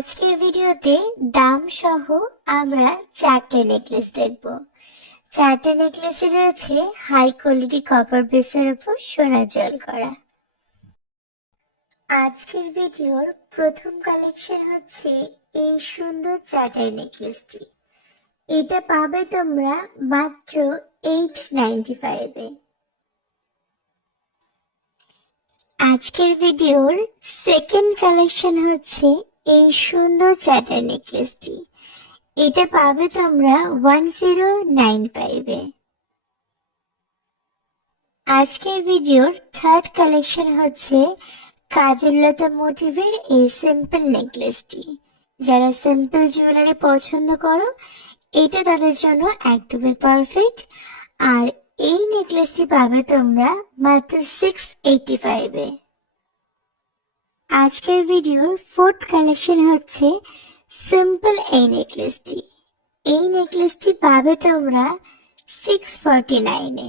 আজকের ভিডিওতে দাম সহ আমরা 4টে নেকলেস দেখব। 4টে নেকলেসে রয়েছে হাই কোয়ালিটি কপার বেসের উপর সোনা জল করা। আজকের ভিডিওর প্রথম কালেকশন হচ্ছে এই সুন্দর চাটাই নেকলেসটি। এটা পাবে তোমরা মাত্র 895 এ। আজকের ভিডিওর সেকেন্ড কালেকশন হচ্ছে এই সুন্দর চাটাই নেকলেসটি। এটা পাবে তোমরা 1095 এ। আজকের ভিডিওর থার্ড কালেকশন হচ্ছে কাজল লতা মোটিভের এই সিম্পল নেকলেসটি। যারা সিম্পল জুয়েলারি পছন্দ করো এটা তাদের জন্য একদমই পারফেক্ট। আর এই নেকলেসটি পাবে তোমরা মাত্র 685 এ। আজকের ভিডিওর ফোর্থ কালেকশন হচ্ছে সিম্পল এই নেকলেসটি। এই নেকলেসটি পাবে তোমরা 649 এ।